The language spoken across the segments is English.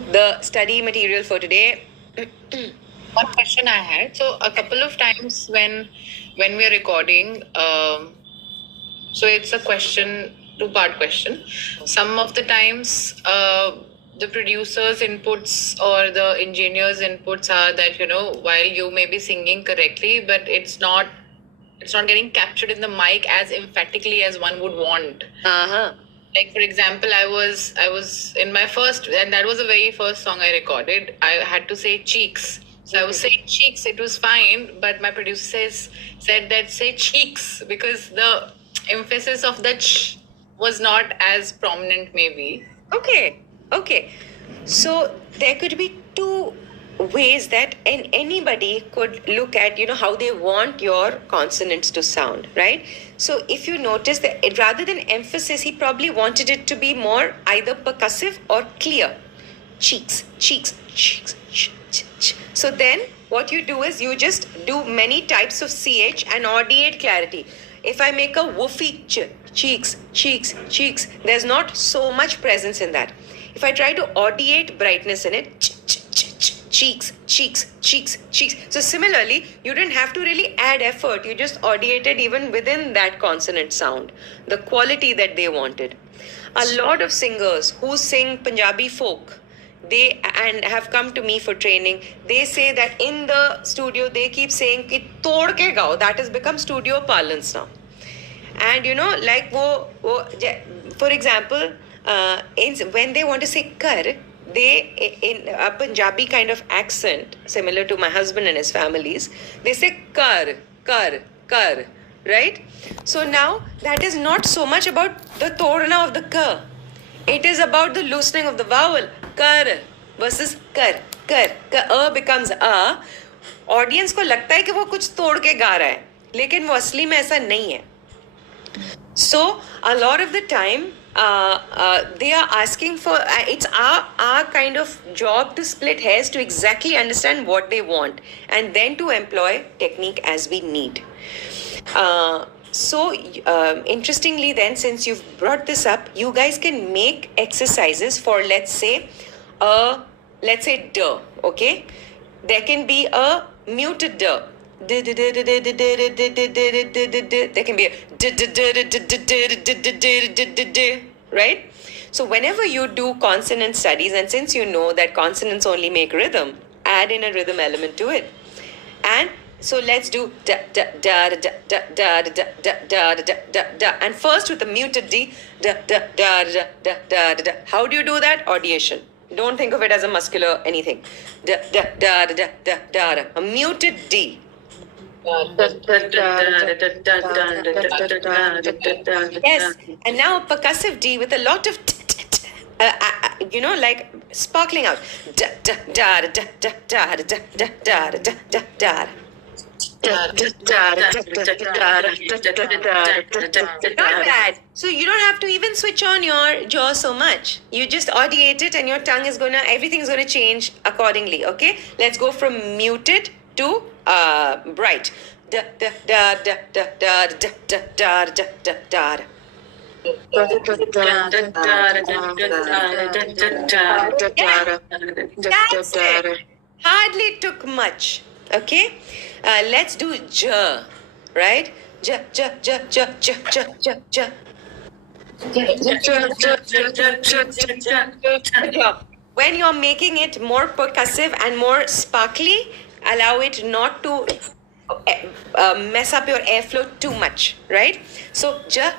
the study material for today. One question I had. So a couple of times when we're recording, so it's a question, two-part question. Some of the times, the producers' inputs or the engineers' inputs are that while you may be singing correctly, but it's not getting captured in the mic as emphatically as one would want. Like for example, I was in my first, and that was the very first song I recorded. I had to say cheeks. So I was saying cheeks, it was fine, but my producer said that say cheeks because the emphasis of the ch was not as prominent, maybe. Okay. So there could be two ways that anybody could look at, how they want your consonants to sound, right? So if you notice that rather than emphasis, he probably wanted it to be more either percussive or clear. Cheeks. So then what you do is you just do many types of ch and audiate clarity. If I make a woofy cheeks, there's not so much presence in that. If I try to audiate brightness in it, cheeks. So similarly, you didn't have to really add effort. You just audiated even within that consonant sound, the quality that they wanted. A lot of singers who sing Punjabi folk, they and have come to me for training, they say that in the studio they keep saying ki tod ke gao. That has become studio parlance now. And like for example, when they want to say kar, they in a Punjabi kind of accent similar to my husband and his families, they say kar, right? So now that is not so much about the torna of the ka. It is about the loosening of the vowel. Kar versus kar. A becomes a. Audience को लगता है कि वो कुछ तोड़ के गा रहा है, लेकिन वो असली में ऐसा नहीं है. So a lot of the time, they are asking for. It's our kind of job to split hairs to exactly understand what they want, and then to employ technique as we need. So interestingly, then, since you've brought this up, you guys can make exercises for let's say d. Okay, there can be a muted d. There can be a right? So whenever you do consonant studies, and since you know that consonants only make rhythm, add in a rhythm element to it. And so let's do da da da da da da da da da da da, and first with the muted D, da da da da da da da. How do you do that? Audiation. Don't think of it as a muscular anything. Da da da da da da da. A muted D. Yes, and now a percussive D with a lot of like sparkling out. Da da da da da da da da da da da da. Not bad. So you don't have to even switch on your jaw so much. You just audiate it, and your tongue is everything's gonna change accordingly. Okay, let's go from muted to bright. Da da da da da da da da da da da. That's it. Hardly took much. Okay, let's do j, right? J. When you're making it more percussive and more sparkly, allow it not to mess up your airflow too much, right? So ja.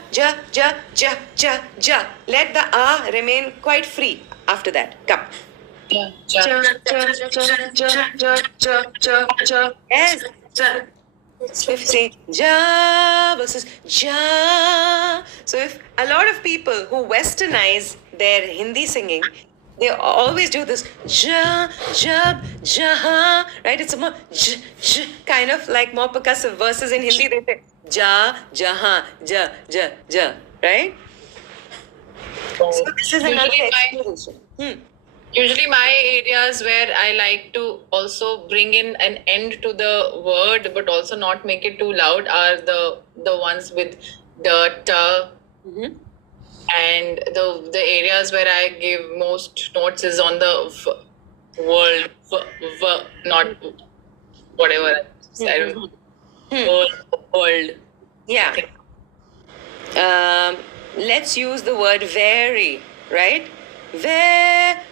Let the a remain quite free after that. Come. Yes. If you say ja versus ja, so if a lot of people who westernize their Hindi singing, they always do this ja, jab, jaha, right? It's a more kind of like more percussive. Versus in Hindi, they say ja, jaha, ja, right? So this is another explanation. Usually my areas where I like to also bring in an end to the word but also not make it too loud are the ones with the ta. and the areas where I give most notes is on the world, not whatever. I don't know. World. Yeah. Let's use the word very, right? Very.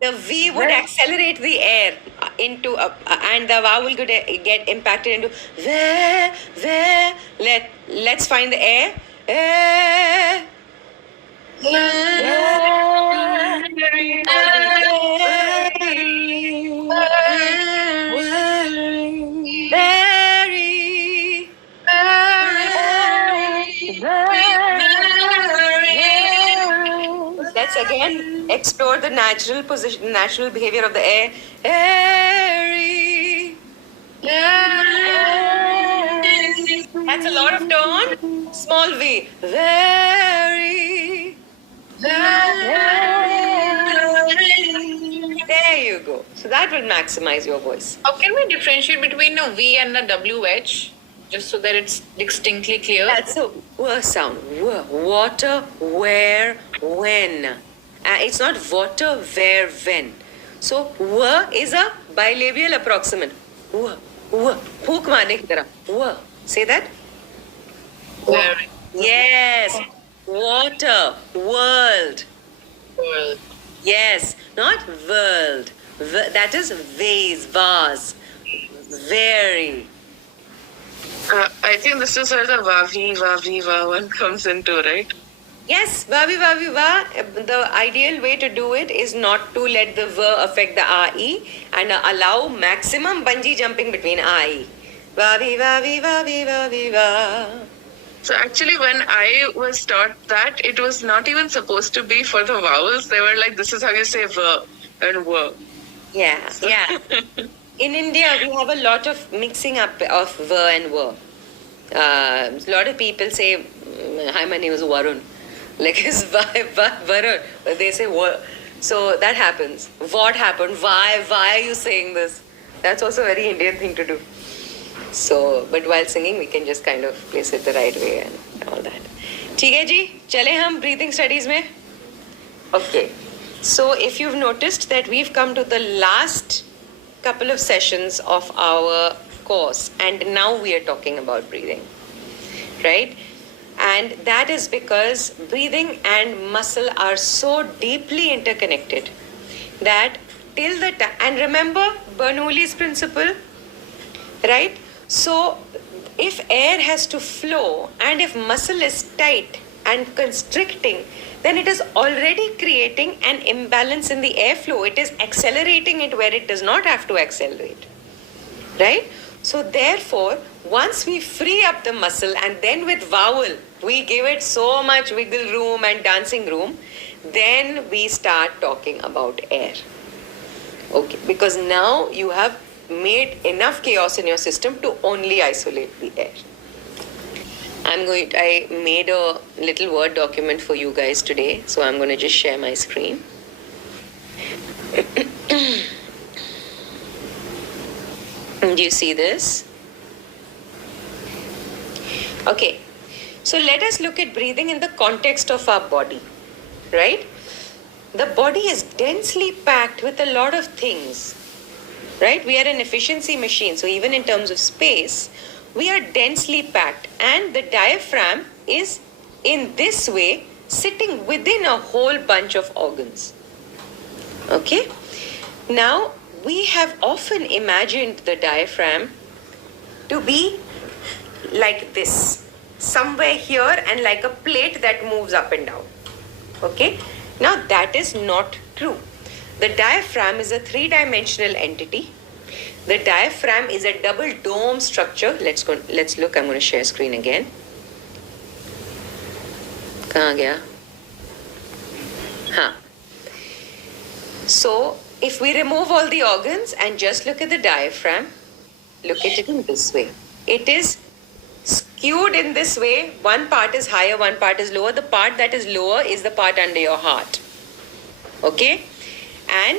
The V would accelerate the air into and the vowel would get impacted into ve. Let's find the air. Air. Very. Let's again explore the natural position, natural behavior of the air. Airy. That's a lot of tone. Small V. Very. There you go. So that will maximize your voice. How can we differentiate between a V and a WH? Just so that it's distinctly clear. That's a W sound. W. Water, where, when. It's not water, where, when. So W is a bilabial approximant. W. Hook मारने की तरह. W. Say that. Where? Yes. Water. World. World. Yes. Not world. That is vase. Very. I think this is where the va one comes into, right? Yes, va. The ideal way to do it is not to let the v affect the ai and allow maximum bungee jumping between ai. Va. So actually, when I was taught that, it was not even supposed to be for the vowels. They were like, this is how you say v and w. Yeah. In India, we have a lot of mixing up of v and w. A lot of people say, hi, my name is Varun. Like it's Varun. They say what? So that happens. What happened? Why are you saying this? That's also a very Indian thing to do. So, but while singing, we can just kind of place it the right way and all that. ठीक है जी, चले हम breathing studies में. Okay. So if you've noticed that we've come to the last couple of sessions of our course, and now we are talking about breathing, right? And that is because breathing and muscle are so deeply interconnected that till the time, and remember Bernoulli's principle, right? So if air has to flow and if muscle is tight and constricting, then it is already creating an imbalance in the airflow. It is accelerating it where it does not have to accelerate, right? So therefore, once we free up the muscle and then with vowel, we give it so much wiggle room and dancing room, then we start talking about air. Okay, because now you have made enough chaos in your system to only isolate the air. I made a little Word document for you guys today, so I'm going to just share my screen. Do you see this? Okay, so let us look at breathing in the context of our body, right? The body is densely packed with a lot of things, right? We are an efficiency machine, so even in terms of space, we are densely packed, and the diaphragm is in this way sitting within a whole bunch of organs. Okay? Now, we have often imagined the diaphragm to be like this, somewhere here, and like a plate that moves up and down. Okay? Now, that is not true. The diaphragm is a three-dimensional entity. The diaphragm is a double dome structure. Let's look. I'm going to share screen again. कहाँ गया? हाँ. So if we remove all the organs and just look at the diaphragm, look at it in this way. It is skewed in this way. One part is higher, one part is lower. The part that is lower is the part under your heart. Okay? And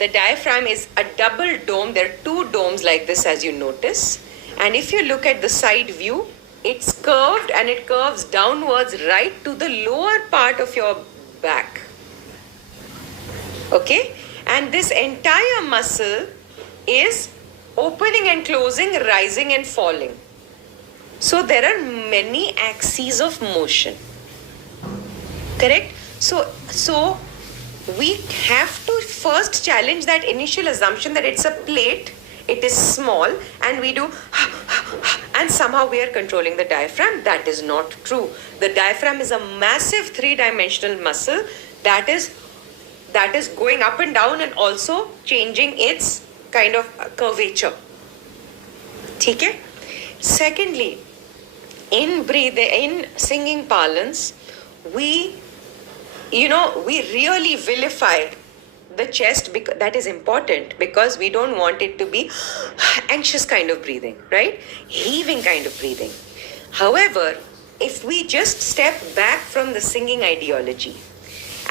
The diaphragm is a double dome. There are two domes like this, as you notice. And if you look at the side view, it's curved and it curves downwards right to the lower part of your back. Okay? And this entire muscle is opening and closing, rising and falling. So there are many axes of motion. Correct? So we have to first challenge that initial assumption that it's a plate, it is small, and we do and somehow we are controlling the diaphragm. That is not true. The diaphragm is a massive three-dimensional muscle that is going up and down and also changing its kind of curvature. Okay? Secondly, in singing parlance, we really vilify the chest, because that is important, because we don't want it to be anxious kind of breathing, right? Heaving kind of breathing. However, if we just step back from the singing ideology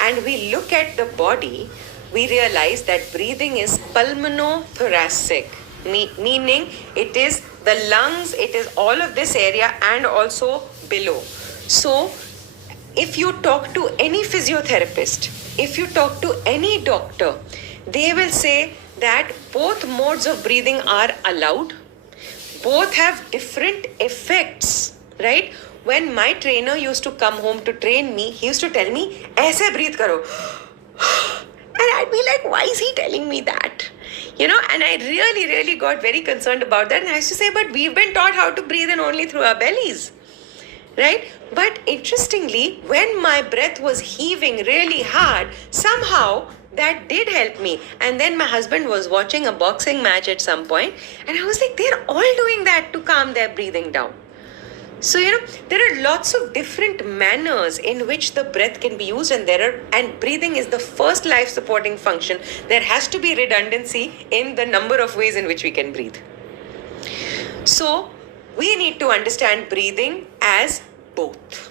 and we look at the body, we realize that breathing is pulmonothoracic, meaning it is the lungs, it is all of this area and also below. So if you talk to any physiotherapist, if you talk to any doctor, they will say that both modes of breathing are allowed. Both have different effects, right? When my trainer used to come home to train me, he used to tell me, "Aise breathe karo." And I'd be like, why is he telling me that? And I really, really got very concerned about that. And I used to say, but we've been taught how to breathe in only through our bellies. Right? But interestingly, when my breath was heaving really hard, somehow that did help me. And then my husband was watching a boxing match at some point, and I was like, they're all doing that to calm their breathing down. So, there are lots of different manners in which the breath can be used, and breathing is the first life supporting function. There has to be redundancy in the number of ways in which we can breathe. So, we need to understand breathing as both.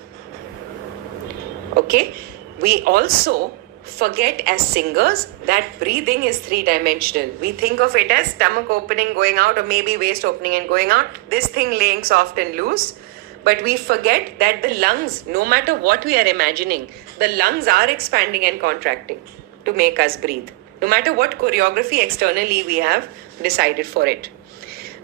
Okay? We also forget as singers that breathing is three-dimensional. We think of it as stomach opening, going out, or maybe waist opening and going out, this thing laying soft and loose. But we forget that the lungs, no matter what we are imagining, the lungs are expanding and contracting to make us breathe. No matter what choreography externally we have decided for it.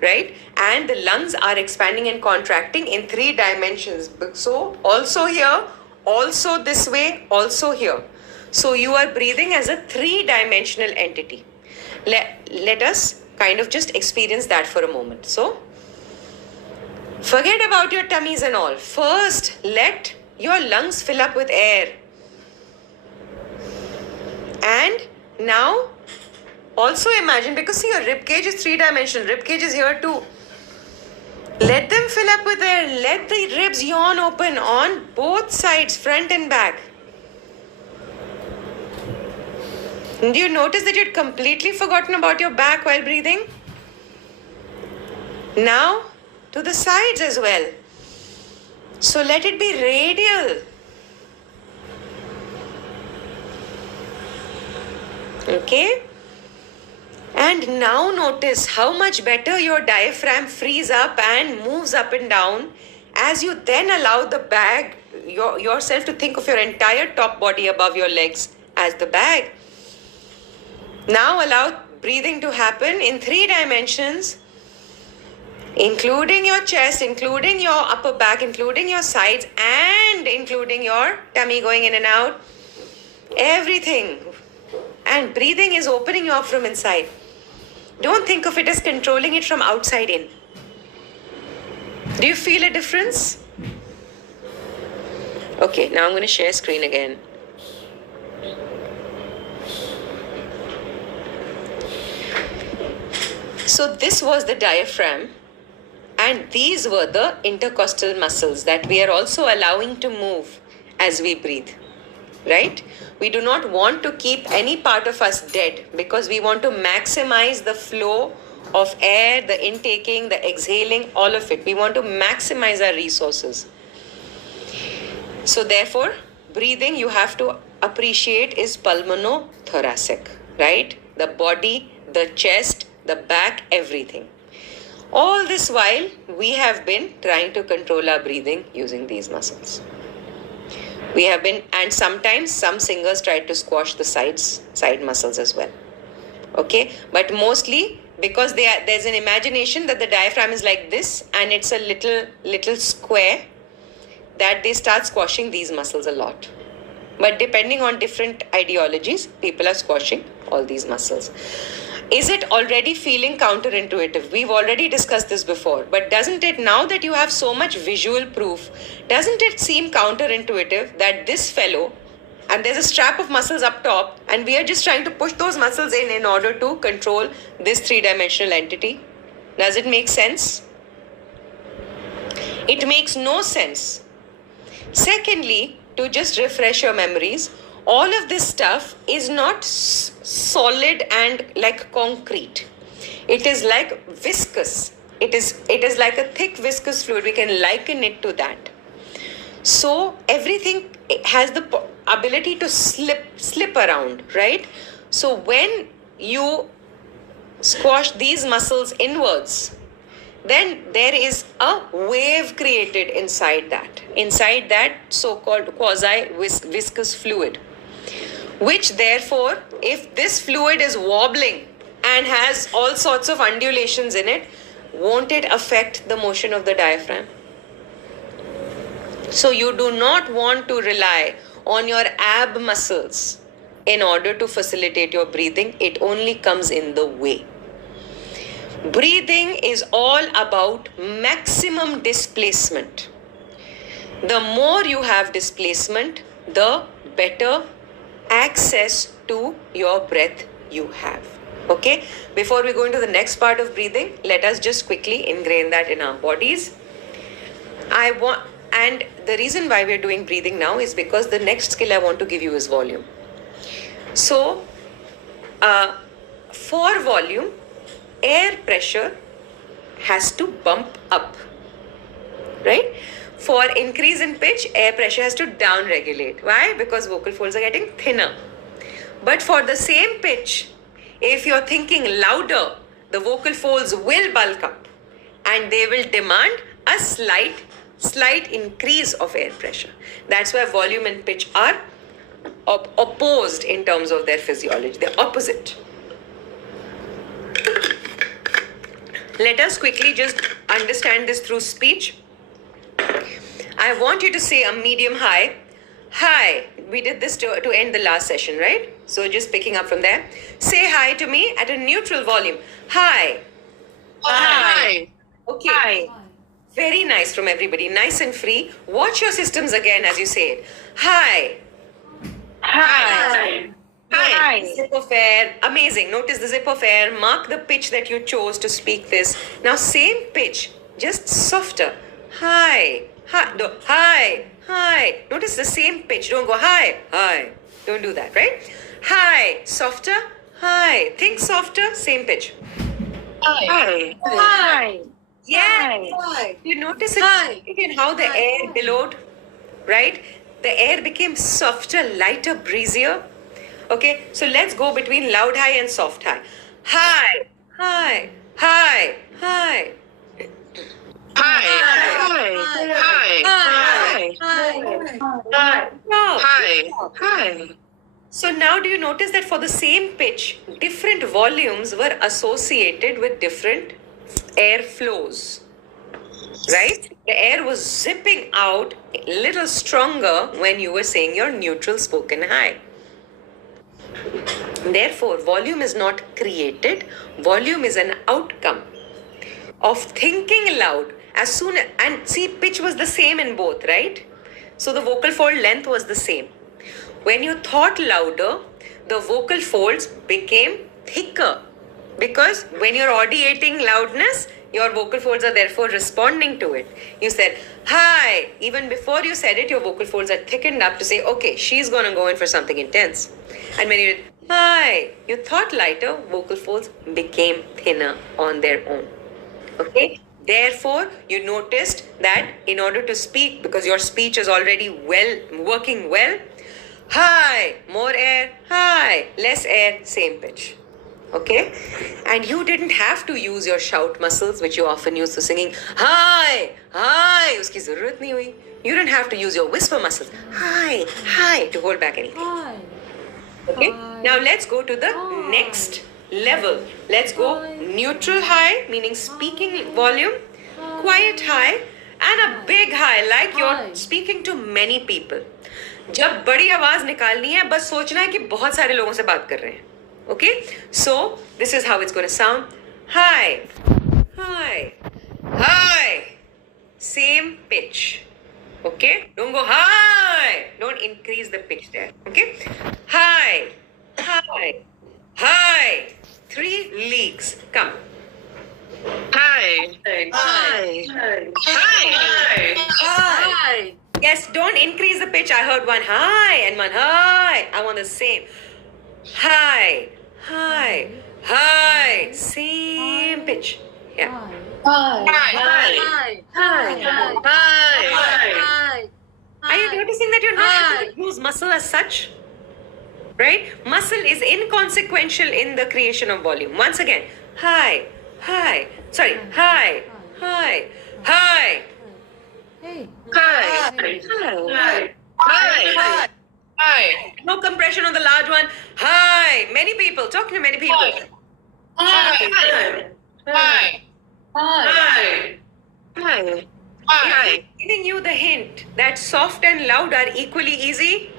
Right? And the lungs are expanding and contracting in three dimensions. So also here, also this way, also here. So you are breathing as a three-dimensional entity. Let us kind of just experience that for a moment. So forget about your tummies and all. First, let your lungs fill up with air. And now also imagine, because see, your rib cage is three-dimensional. Rib cage is here too. Let them fill up with air. Let the ribs yawn open on both sides, front and back. Do you notice that you'd completely forgotten about your back while breathing? Now, to the sides as well. So let it be radial. Okay? And now notice how much better your diaphragm frees up and moves up and down as you then allow the bag, yourself to think of your entire top body above your legs as the bag. Now allow breathing to happen in three dimensions, including your chest, including your upper back, including your sides, and including your tummy going in and out. Everything. And breathing is opening you up from inside. Don't think of it as controlling it from outside in. Do you feel a difference? Okay, now I'm going to share screen again. So this was the diaphragm, and these were the intercostal muscles that we are also allowing to move as we breathe. Right? We do not want to keep any part of us dead because we want to maximize the flow of air, the intaking, the exhaling, all of it. We want to maximize our resources. So therefore, breathing, you have to appreciate, is pulmonothoracic, right? the body, the chest, the back, everything. All this while, we have been trying to control our breathing using these muscles. We have been, and sometimes some singers try to squash the side muscles as well. Okay, but mostly because there's an imagination that the diaphragm is like this and it's a little square, that they start squashing these muscles a lot. But depending on different ideologies, people are squashing all these muscles. Is it already feeling counterintuitive? We've already discussed this before, but doesn't it, now that you have so much visual proof, doesn't it seem counterintuitive that this fellow, and there's a strap of muscles up top, and we are just trying to push those muscles in order to control this three-dimensional entity? Does it make sense? It makes no sense. Secondly, to just refresh your memories, all of this stuff is not solid and like concrete. It is like viscous. It is like a thick viscous fluid. We can liken it to that. So everything has the ability to slip around, right? So when you squash these muscles inwards, then there is a wave created inside that so-called quasi-viscous fluid, which therefore, if this fluid is wobbling and has all sorts of undulations in it, won't it affect the motion of the diaphragm? So you do not want to rely on your ab muscles in order to facilitate your breathing. It only comes in the way. Breathing is all about maximum displacement. The more you have displacement, the better access to your breath you have. Okay? Before we go into the next part of breathing, let us just quickly ingrain that in our bodies. And the reason why we're doing breathing now is because the next skill I want to give you is volume. So, for volume, air pressure has to bump up, right? For increase in pitch, air pressure has to down regulate. Why? Because vocal folds are getting thinner. But for the same pitch, if you're thinking louder, the vocal folds will bulk up and they will demand a slight increase of air pressure. That's why volume and pitch are opposed in terms of their physiology. They're opposite. Let us quickly just understand this through speech. I want you to say a medium high. Hi. We did this to end the last session, right? So just picking up from there. Say hi to me at a neutral volume. Hi. Hi. Okay. Hi. Very nice from everybody. Nice and free. Watch your systems again as you say it. Hi. Hi. Hi. Zip of air. Amazing. Notice the zip of air. Mark the pitch that you chose to speak this. Now same pitch, just softer. Hi. Hi. No. Hi. Hi. Notice the same pitch. Don't go hi. Hi. Don't do that, right? Hi. Softer. Hi. Think softer. Same pitch. Hi. Hi. Yeah. Hi. You notice it in how the air billowed, right? The air became softer, lighter, breezier. Okay, so let's go between loud high and soft high. Hi, hi, hi, hi. Hi. Hi. So now do you notice that for the same pitch, different volumes were associated with different air flows, right? The air was zipping out a little stronger when you were saying your neutral spoken high. Therefore, volume is not created. Volume is an outcome of thinking loud. And see, pitch was the same in both, right? So the vocal fold length was the same. When you thought louder, the vocal folds became thicker. Because when you're audiating loudness, your vocal folds are therefore responding to it. You said, hi. Even before you said it, your vocal folds are thickened up to say, okay, she's going to go in for something intense. And when you did, hi, you thought lighter, vocal folds became thinner on their own. Okay? Therefore, you noticed that in order to speak, because your speech is already working well, hi, more air, hi, less air, same pitch. Okay? And you didn't have to use your shout muscles, which you often use for singing. Hi, hi. Uski zarurat nahi hui. You don't have to use your whisper muscles. Hi, hi, to hold back anything. Hi. Okay? Hi. Now let's go to the Hi. next level. Let's go Hi. neutral high, meaning speaking volume, Hi. quiet high, and a big high, like Hi. you're speaking to many people. जब बड़ी आवाज निकालनी है बस सोचना है कि बहुत सारे लोगों से बात कर रहे हैं. Okay? So this is how it's going to sound. Hi, hi, hi. Same pitch. Okay? Don't go high. Don't increase the pitch there. Okay? Hi, hi, hi. 3 leagues. Come. Hi. Hi. Hi. Hi. Hi. Yes, don't increase the pitch. I heard one high and one high. I want the same. Hi, hi, hi. Same pitch. Yeah. Hi. Hi. Hi. Hi. Are you noticing that you're not able to use muscle as such? Right? Muscle is inconsequential in the creation of volume. Once again, hi, hi. Sorry, hi, hi, hi. Hey. Hi. Hi. Hi. Hi. No compression on the large one. Hi. Many people. Talking to many people. Hi. Hi. Hi. Hi. Hi. Hi. Giving you the hint that soft and loud are equally easy.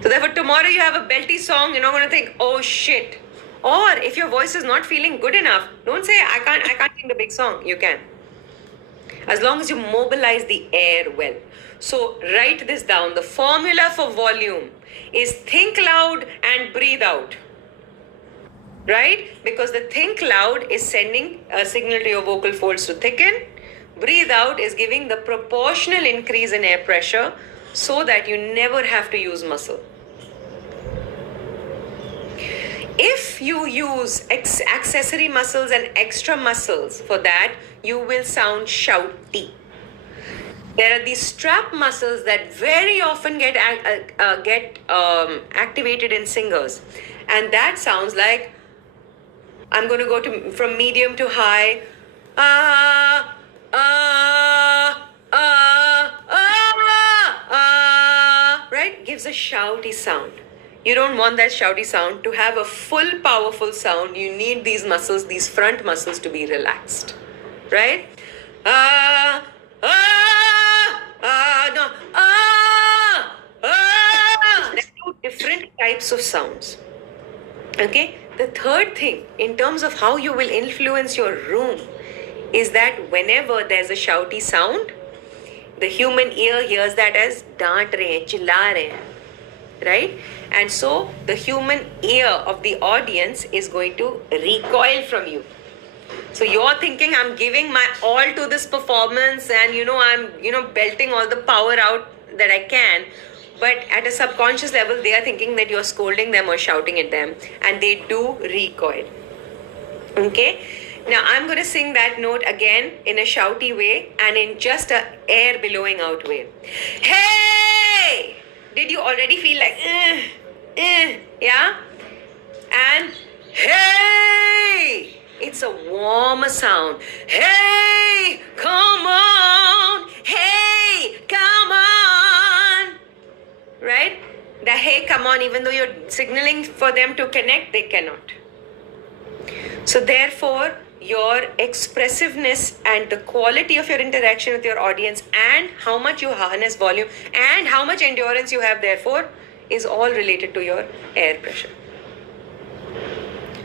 So therefore, tomorrow you have a belty song, you're not going to think, oh shit. Or if your voice is not feeling good enough, don't say I can't sing the big song. You can. As long as you mobilize the air well. So write this down. The formula for volume is think loud and breathe out. Right? Because the think loud is sending a signal to your vocal folds to thicken. Breathe out is giving the proportional increase in air pressure so that you never have to use muscle. If you use accessory muscles and extra muscles for that, you will sound shouty. There are these strap muscles that very often get activated in singers, and that sounds like I'm going to go from medium to high. Right? Gives a shouty sound. You don't want that shouty sound. To have a full, powerful sound, you need these muscles, these front muscles, to be relaxed. Right? No. There are 2 different types of sounds. Okay? The third thing, in terms of how you will influence your room, is that whenever there's a shouty sound, the human ear hears that as daant rahe hain, chilla rahe hain. Right? And so the human ear of the audience is going to recoil from you. So you're thinking, I'm giving my all to this performance and I'm belting all the power out that I can. But at a subconscious level, they are thinking that you're scolding them or shouting at them, and they do recoil. Okay? Now I'm going to sing that note again in a shouty way and in just a air billowing out way. Hey! Did you already feel like, yeah? And hey! It's a warmer sound. Hey! Come on! Hey! Come on! Right? The hey, come on, even though you're signaling for them to connect, they cannot. So therefore, your expressiveness and the quality of your interaction with your audience and how much you harness volume and how much endurance you have, therefore, is all related to your air pressure.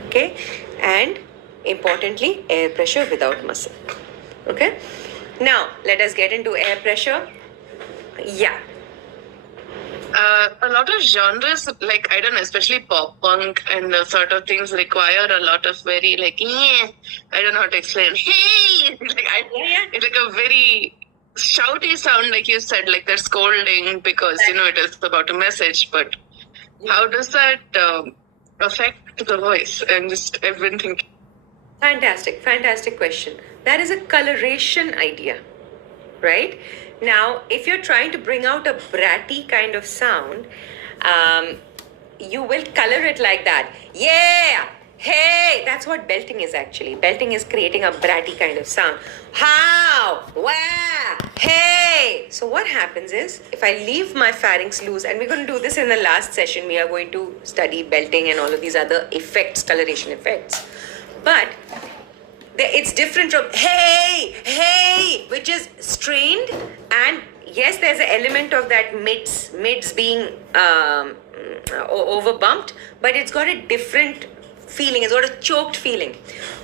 Okay? And importantly, air pressure without muscle. Okay? Now, let us get into air pressure. Yeah. A lot of genres, like, I don't know, especially pop punk and the sort of things require a lot of very, like, I don't know how to explain. Hey! It's like a very shouty sound, like you said, like they're scolding because, it is about a message. But how does that affect the voice? And just, I've been thinking. Fantastic question. That is a coloration idea, right? Now, if you're trying to bring out a bratty kind of sound, you will color it like that. Yeah! Hey! That's what belting is actually. Belting is creating a bratty kind of sound. How? Where? Hey! So what happens is, if I leave my pharynx loose, and we're going to do this in the last session, we are going to study belting and all of these other effects, coloration effects. But it's different from hey, hey, which is strained, and yes, there's an element of that mids being overbumped, but it's got a different feeling. It's got a choked feeling.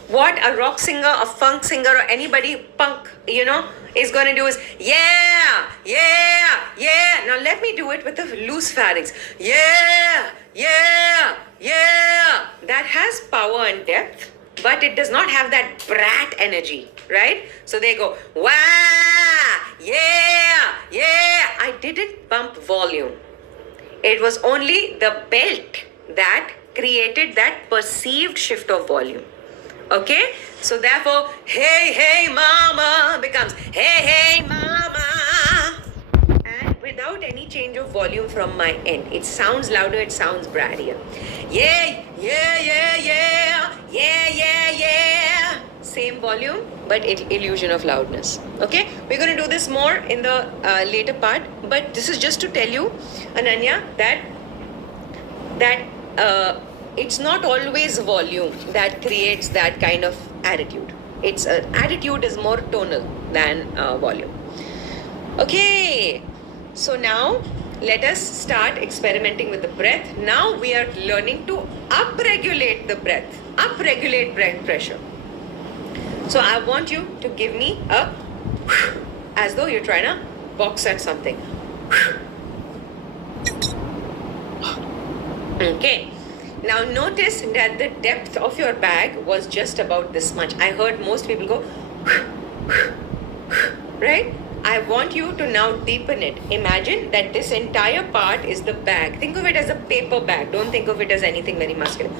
What a rock singer, a funk singer, or anybody punk, is going to do is yeah, yeah, yeah. Now let me do it with a loose pharynx. Yeah, yeah, yeah. That has power and depth, but it does not have that brat energy, right? So they go, wah, yeah, yeah. I didn't bump volume. It was only the belt that created that perceived shift of volume. Okay? So therefore, hey, hey, mama becomes hey, hey, mama. And without any change of volume from my end. It sounds louder, it sounds brattier. Yeah, yeah, yeah, yeah, yeah, yeah, yeah. Same volume, but illusion of loudness. Okay? We're going to do this more in the later part, but this is just to tell you, Ananya, that it's not always volume that creates that kind of attitude. It's attitude is more tonal than volume. Okay, so now let us start experimenting with the breath. Now we are learning to upregulate the breath, upregulate breath pressure. So I want you to give me a as though you're trying to box at something. Okay. Now notice that the depth of your bag was just about this much. I heard most people go, right? I want you to now deepen it. Imagine that this entire part is the bag. Think of it as a paper bag. Don't think of it as anything very muscular.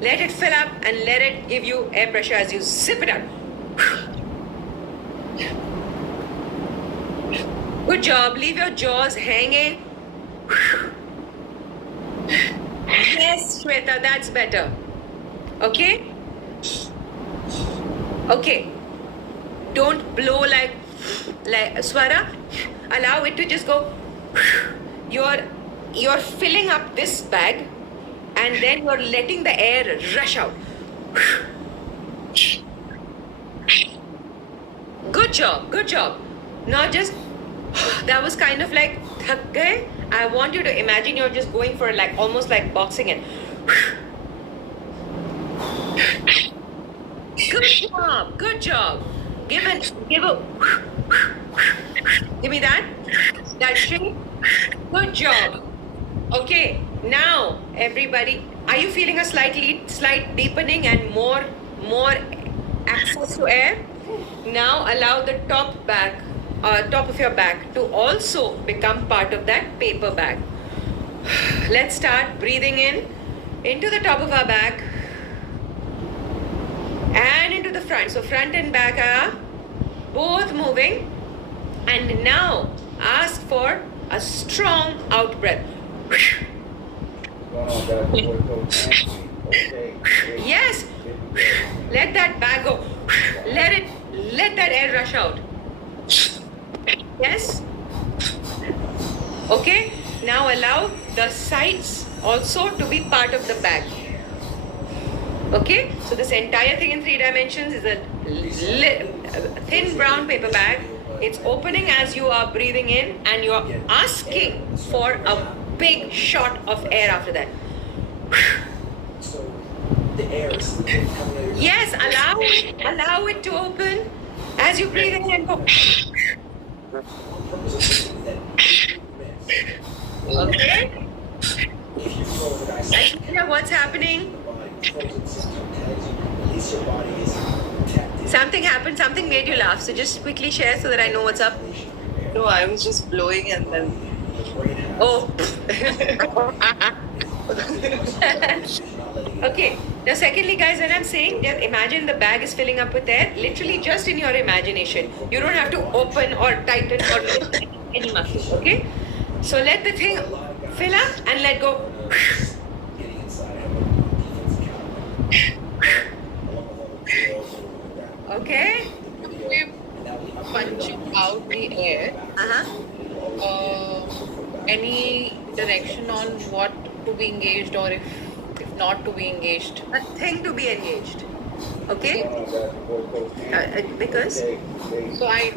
Let it fill up and let it give you air pressure as you zip it up. Good job. Leave your jaws hanging. Yes, Shweta, that's better. Okay? Okay. Don't blow like Swara. Allow it to just go. You're filling up this bag and then you're letting the air rush out. Good job, good job. Not just that was kind of like thak gaye. I want you to imagine you're just going for like almost like boxing and good job, good job. Give me that shape. Good job. Okay, now everybody, are you feeling a slight deepening and more access to air? Now allow the top of your back to also become part of that paper bag. Let's start breathing in into the top of our back and into the front. So front and back are both moving. And now ask for a strong out breath. Yes. Let that bag go. Let that air rush out. Yes. Okay. Now allow the sides also to be part of the bag. Okay. So this entire thing in 3 dimensions is a thin brown paper bag. It's opening as you are breathing in and you are asking for a big shot of air after that. So the air is coming out. Yes, allow it to open as you breathe in and go. Okay. If you throw the guys, I can hear what's happening. Something happened, something made you laugh. So just quickly share so that I know what's up. No, I was just blowing and then. Oh. Okay. Now, secondly, guys, when I'm saying, just imagine the bag is filling up with air, literally just in your imagination. You don't have to open or tighten or any muscle. Okay. So let the thing fill up and let go. nervous getting inside. I have a defensive counter. Along with other drills and that. Okay. We punch out the air. Any direction on what to be engaged or if not to be engaged? A thing to be engaged. Okay. Because So I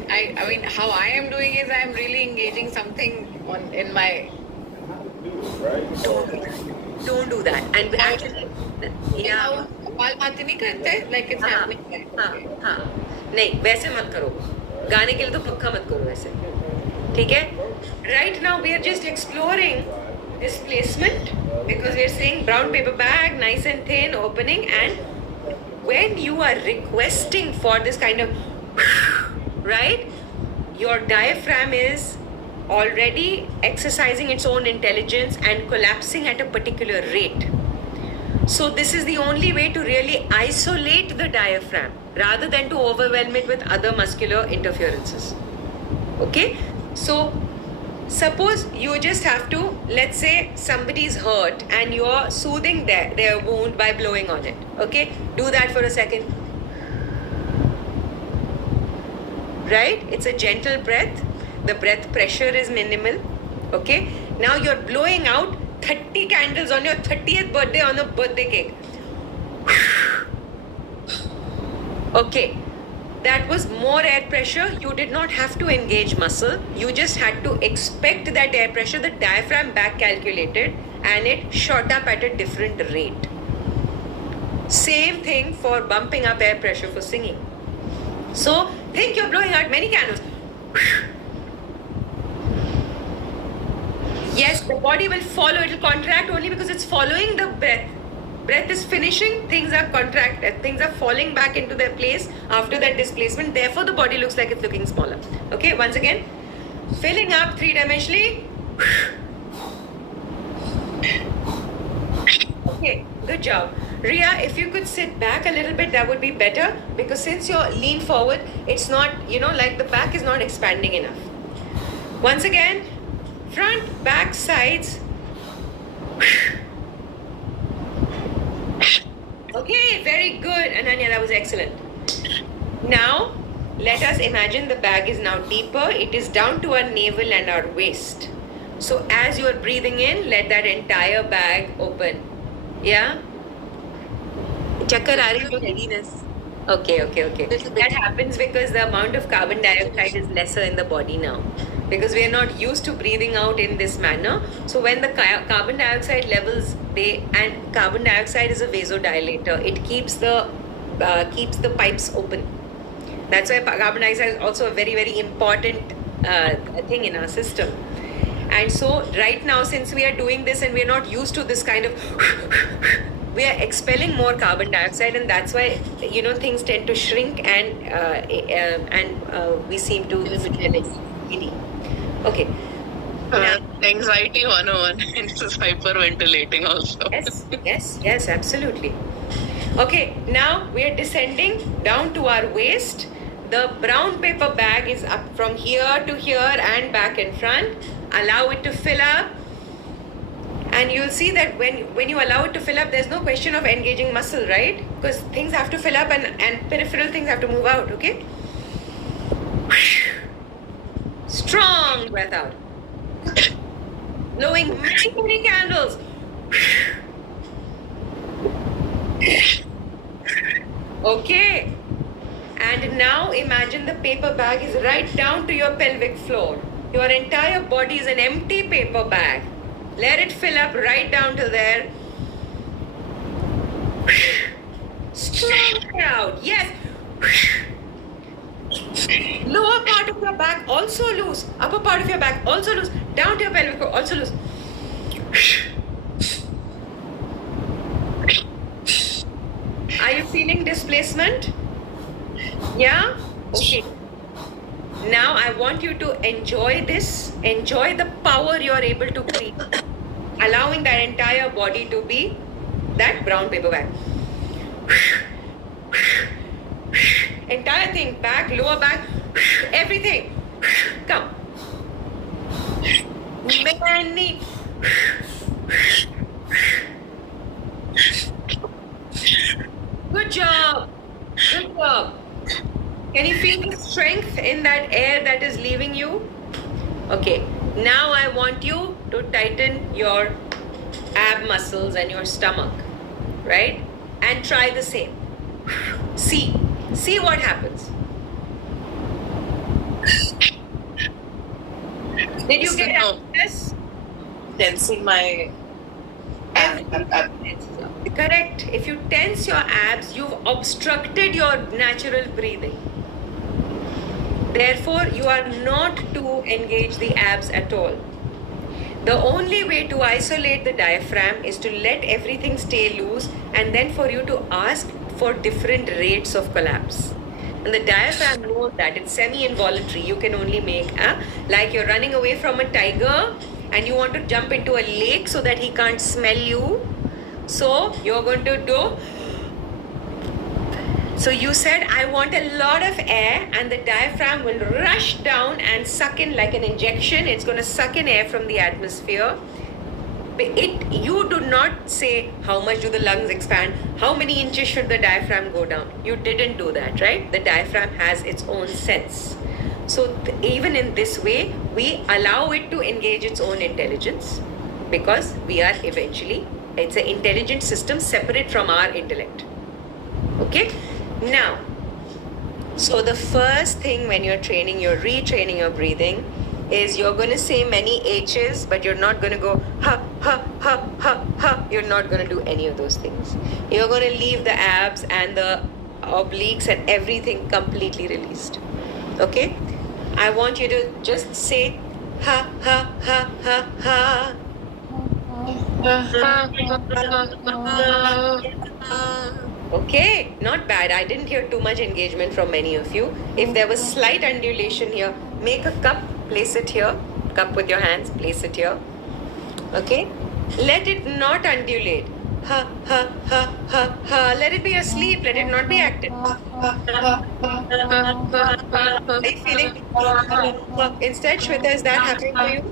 mean, how I am doing is I am really engaging something in my. don't do that. And actually, yeah. कपाल भाती नहीं करते, like it's हाँ, happening. हाँ, हाँ. नहीं वैसे मत करो. गाने के लिए तो पक्का मत करो वैसे. ठीक है? Right now we are just exploring displacement because we are saying brown paper bag, nice and thin, opening, and when you are requesting for this kind of right, your diaphragm is already exercising its own intelligence and collapsing at a particular rate. So this is the only way to really isolate the diaphragm rather than to overwhelm it with other muscular interferences. Okay? So suppose you just have to, let's say somebody's hurt and you're soothing their wound by blowing on it. Okay? Do that for a second. Right? It's a gentle breath. The breath pressure is minimal. Okay? Now you're blowing out 30 candles on your 30th birthday on a birthday cake. Okay. That was more air pressure. You did not have to engage muscle. You just had to expect that air pressure. The diaphragm back calculated and it shot up at a different rate. Same thing for bumping up air pressure for singing. So think you're blowing out many candles. Yes, the body will follow. It will contract only because it's following the breath. Breath is finishing, things are things are falling back into their place after that displacement. Therefore, the body looks like it's looking smaller. Okay, once again, filling up three-dimensionally. Okay, good job. Ria, if you could sit back a little bit, that would be better because since you're lean forward, it's not, like the back is not expanding enough. Once again, front, back, sides. Okay, very good, Ananya, that was excellent. Now, let us imagine the bag is now deeper. It is down to our navel and our waist. So as you are breathing in, let that entire bag open. Yeah? Chakkar aa rahi hai, heaviness. Okay. That happens because the amount of carbon dioxide is lesser in the body now. Because we are not used to breathing out in this manner. So when the carbon dioxide levels, and carbon dioxide is a vasodilator. It keeps the pipes open. That's why carbon dioxide is also a very, very important thing in our system. And so right now, since we are doing this and we are not used to this kind of we are expelling more carbon dioxide, and that's why things tend to shrink and we seem to giddy. Okay. Anxiety 101 and just hyperventilating also. Yes, absolutely. Okay, now we are descending down to our waist. The brown paper bag is up from here to here and back and front. Allow it to fill up. And you'll see that when you allow it to fill up, there's no question of engaging muscle, right? Because things have to fill up and peripheral things have to move out, okay? Strong breath out. Blowing many candles. Okay. And now imagine the paper bag is right down to your pelvic floor. Your entire body is an empty paper bag. Let it fill up right down to there. Strong out. Yes. Lower part of your back also loose. Upper part of your back also loose. Down to your pelvic floor also loose. Are you feeling displacement? Yeah? Okay. Now I want you to enjoy this. Enjoy the power you are able to create. Allowing that entire body to be that brown paper bag. Entire thing, back, lower back, everything. Come. Many. Good job. Good job. Can you feel the strength in that air that is leaving you? Okay. Now I want you to tighten your ab muscles and your stomach, right? And try the same. See what happens. Did you get No. this? Tensing my Correct. If you tense your abs, you've obstructed your natural breathing. Therefore, you are not to engage the abs at all. The only way to isolate the diaphragm is to let everything stay loose and then for you to ask for different rates of collapse. And the diaphragm knows that it's semi-involuntary. You can only make like you're running away from a tiger and you want to jump into a lake so that he can't smell you. So you're going to do. So you said, I want a lot of air, and the diaphragm will rush down and suck in like an injection. It's going to suck in air from the atmosphere. You do not say how much do the lungs expand, how many inches should the diaphragm go down. You didn't do that, right? The diaphragm has its own sense. So even in this way, we allow it to engage its own intelligence because we are eventually, it's an intelligent system separate from our intellect. Okay? Now, so the first thing when you're training, you're retraining your breathing, is you're going to say many H's, but you're not going to go ha, ha, ha, ha, ha. You're not going to do any of those things. You're going to leave the abs and the obliques and everything completely released. Okay? I want you to just say ha, ha, ha, ha, ha. Okay, not bad. I didn't hear too much engagement from many of you. If there was slight undulation here, make a cup, place it here. Cup with your hands, place it here. Okay? Let it not undulate. Ha, ha, ha, ha, ha. Let it be asleep. Let it not be active. Are you feeling? Instead, Shweta, is that happening for you?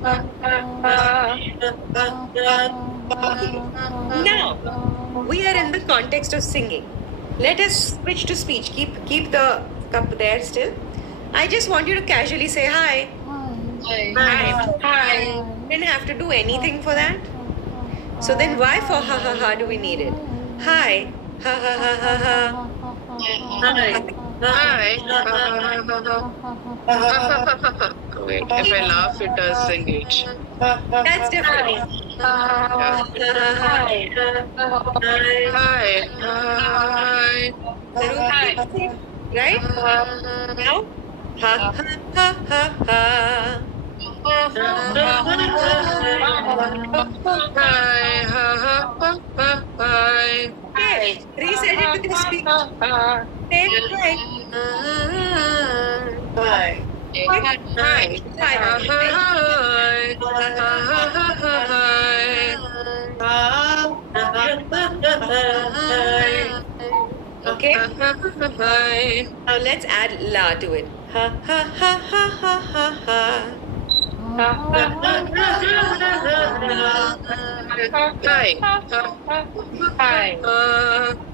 Now, we are in the context of singing. Let us switch to speech. Keep the cup there still. I just want you to casually say hi. Hi. You didn't have to do anything for that. So then why for ha ha ha do we need it? Hi. Ha ha ha ha ha. Hi. Wait, if I laugh, it does engage. That's different. Hi. Hi. Right? Now? Ha ha ha ha ha. Hi. Hi. Okay. Reset it with your speech. Say hi. Hi. Hi. Okay. Now let's add la to it. Ha ha ha ha ha ha ha. Hi. Hi.